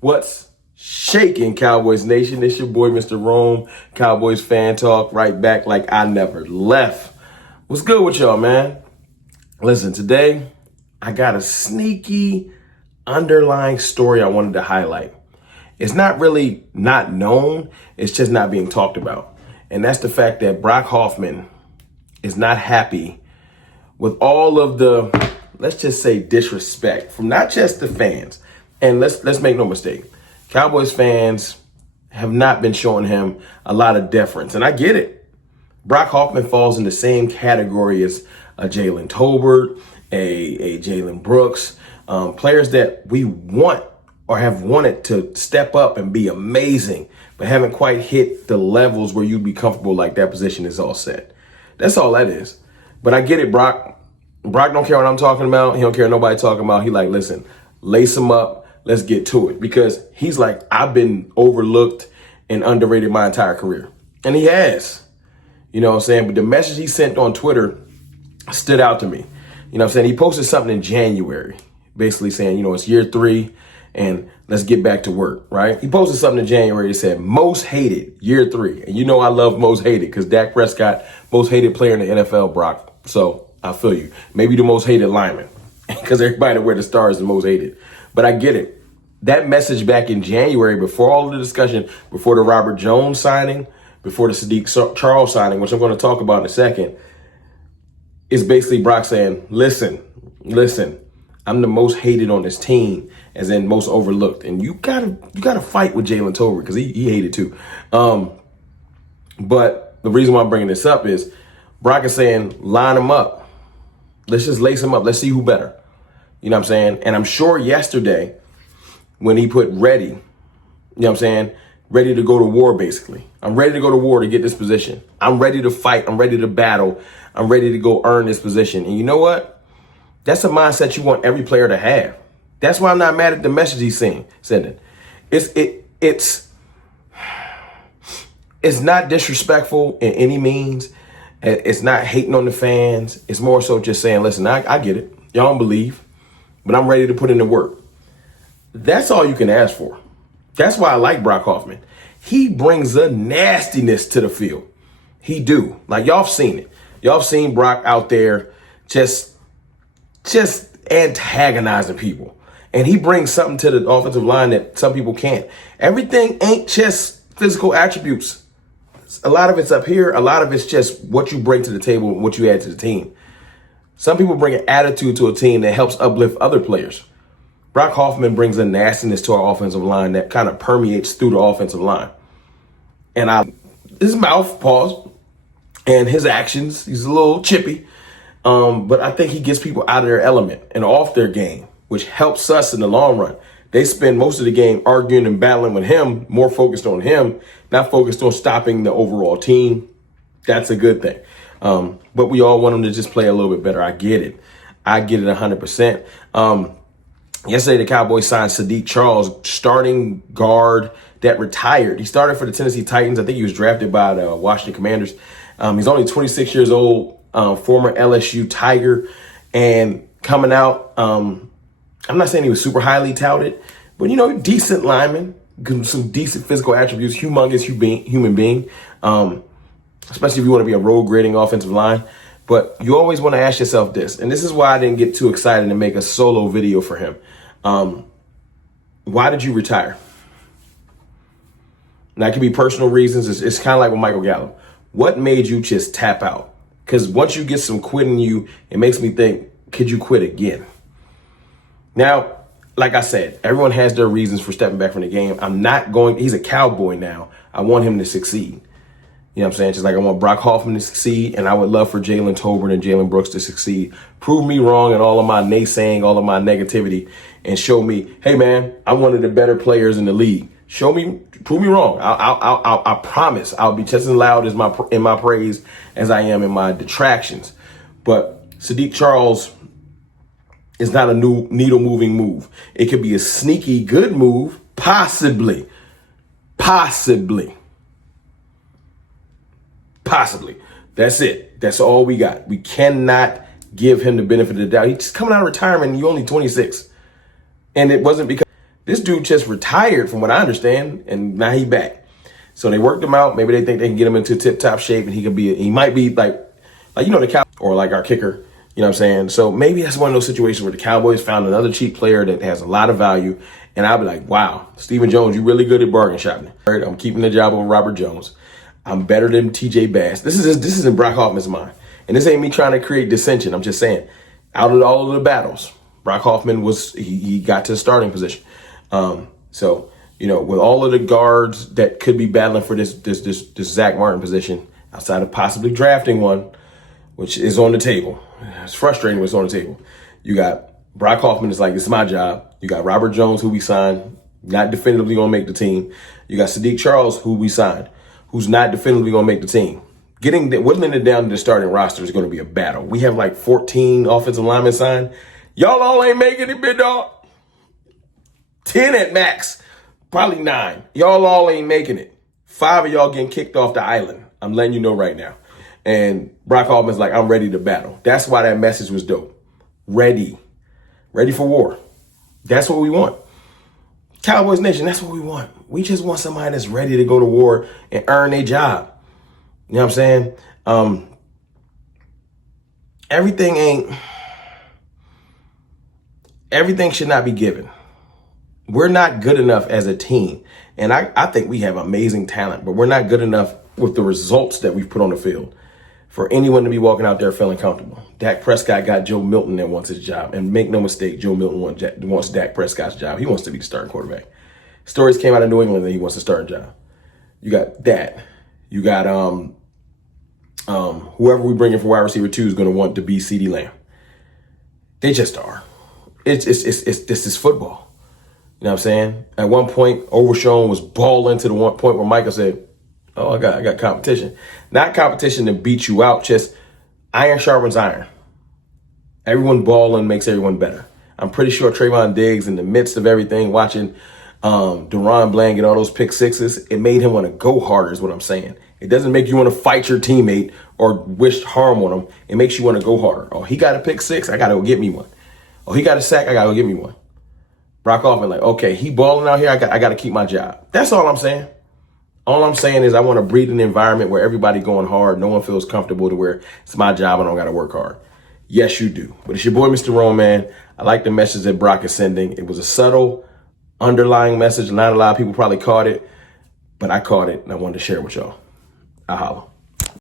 What's shaking, Cowboys Nation? It's your boy, Mr. Rome, Cowboys Fan Talk, right back like I never left. What's good with y'all, man? Listen, today I got a sneaky underlying story I wanted to highlight. It's not really not known, it's just not being talked about. And that's the fact that Brock Hoffman is not happy with all of the, let's just say, disrespect from not just the fans. And let's make no mistake, Cowboys fans have not been showing him a lot of deference. And I get it. Brock Hoffman falls in the same category as a Jalen Tolbert, a Jalen Brooks, players that we want or have wanted to step up and be amazing, but haven't quite hit the levels where you'd be comfortable like that position is all set. That's all that is. But I get it, Brock. Brock don't care what I'm talking about. He don't care what nobody talking about. He like, listen, lace him up. Let's get to it. Because he's like, I've been overlooked and underrated my entire career. And he has. You know what I'm saying? But the message he sent on Twitter stood out to me. You know what I'm saying? He posted something in January, basically saying, you know, it's year 3 and let's get back to work, right? He posted something in January that said, most hated, year 3. And you know I love most hated because Dak Prescott, most hated player in the NFL, Brock. So I feel you. Maybe the most hated lineman because everybody that wear the star is the most hated. But I get it. That message back in January, before all of the discussion, before the Robert Jones signing, before the Sadiq Charles signing, which I'm going to talk about in a second, is basically Brock saying, listen, I'm the most hated on this team, as in most overlooked. And you gotta fight with Jalen Tolbert because he hated too. But the reason why I'm bringing this up is Brock is saying, line him up. Let's just lace him up. Let's see who better. You know what I'm saying? And I'm sure yesterday when he put ready, you know what I'm saying? Ready to go to war, basically. I'm ready to go to war to get this position. I'm ready to fight. I'm ready to battle. I'm ready to go earn this position. And you know what? That's a mindset you want every player to have. That's why I'm not mad at the message he's sending. It's not disrespectful in any means. It's not hating on the fans. It's more so just saying, listen, I get it. Y'all don't believe, but I'm ready to put in the work. That's all you can ask for. That's why I like Brock Hoffman. He brings a nastiness to the field. He do. Like, y'all have seen it. Y'all have seen Brock out there just antagonizing people. And he brings something to the offensive line that some people can't. Everything ain't just physical attributes. A lot of it's up here. A lot of it's just what you bring to the table and what you add to the team. Some people bring an attitude to a team that helps uplift other players. Brock Hoffman brings a nastiness to our offensive line that kind of permeates through the offensive line. And his mouth, pause, and his actions, he's a little chippy. But I think he gets people out of their element and off their game, which helps us in the long run. They spend most of the game arguing and battling with him, more focused on him, not focused on stopping the overall team. That's a good thing. But we all want him to just play a little bit better. I get it. 100%. Yesterday, the Cowboys signed Sadiq Charles, starting guard that retired. He started for the Tennessee Titans. I think he was drafted by the Washington Commanders. He's only 26 years old, former LSU Tiger, and coming out, I'm not saying he was super highly touted, but, you know, decent lineman, some decent physical attributes, humongous human being, especially if you want to be a road grading offensive line. But you always want to ask yourself this, and this is why I didn't get too excited to make a solo video for him. Why did you retire? Now, it could be personal reasons. It's kind of like with Michael Gallup. What made you just tap out? Because once you get some quit in you, it makes me think, could you quit again? Now, like I said, everyone has their reasons for stepping back from the game. He's a Cowboy now. I want him to succeed. You know what I'm saying? Just like I want Brock Hoffman to succeed, and I would love for Jalen Tolbert and Jalen Brooks to succeed. Prove me wrong in all of my naysaying, all of my negativity, and show me, hey, man, I'm one of the better players in the league. Show me, prove me wrong. I promise I'll be just as loud in my praise as I am in my detractions. But Sadiq Charles is not a new needle-moving move. It could be a sneaky good move, possibly. That's it. That's all we got. We cannot give him the benefit of the doubt. He's just coming out of retirement and you're only 26. And it wasn't This dude just retired from what I understand, and now he back. So they worked him out. Maybe they think they can get him into tip-top shape, and he might be like the Cowboys, or like our kicker. You know what I'm saying? So maybe that's one of those situations where the Cowboys found another cheap player that has a lot of value, and I'll be like, wow, Stephen Jones, you're really good at bargain shopping. I'm keeping the job over Robert Jones. I'm better than TJ Bass. This is in Brock Hoffman's mind. And this ain't me trying to create dissension. I'm just saying, out of all of the battles, Brock Hoffman he got to the starting position. So, with all of the guards that could be battling for this Zach Martin position, outside of possibly drafting one, which is on the table. It's frustrating when it's on the table. You got Brock Hoffman is like, this is my job. You got Robert Jones, who we signed, not definitively going to make the team. You got Sadiq Charles, who we signed, who's not definitively going to make the team. Whittling it down to the starting roster is going to be a battle. We have like 14 offensive linemen signed. Y'all all ain't making it, big dog. 10 at max, probably 9. Y'all all ain't making it. 5 of y'all getting kicked off the island. I'm letting you know right now. And Brock Hoffman's like, I'm ready to battle. That's why that message was dope. Ready for war. That's what we want. Cowboys Nation, that's what we want. We just want somebody that's ready to go to war and earn their job. You know what I'm saying? Everything should not be given. We're not good enough as a team. And I think we have amazing talent, but we're not good enough with the results that we've put on the field for anyone to be walking out there feeling comfortable. Dak Prescott got Joe Milton that wants his job. And make no mistake, Joe Milton wants Dak Prescott's job. He wants to be the starting quarterback. Stories came out of New England that he wants to start a job. You got that. You got whoever we bring in for wide receiver 2 is going to want to be CeeDee Lamb. They just are. This is football. You know what I'm saying? At one point, Overshown was balling to the one point where Michael said, oh, I got competition. Not competition to beat you out, just iron sharpens iron. Everyone balling makes everyone better. I'm pretty sure Trayvon Diggs, in the midst of everything, watching Deron Bland get all those pick sixes, it made him want to go harder is what I'm saying. It doesn't make you want to fight your teammate or wish harm on him. It makes you want to go harder. Oh, he got a pick 6, I got to go get me one. Oh, he got a sack, I got to go get me one. Brock Hoffman, like, okay, he balling out here, I got to keep my job. That's all I'm saying. All I'm saying is I want to breed an environment where everybody going hard. No one feels comfortable to where it's my job and I don't got to work hard. Yes, you do. But it's your boy, Mr. Rome, man. I like the message that Brock is sending. It was a subtle underlying message. Not a lot of people probably caught it, but I caught it and I wanted to share it with y'all. I holla.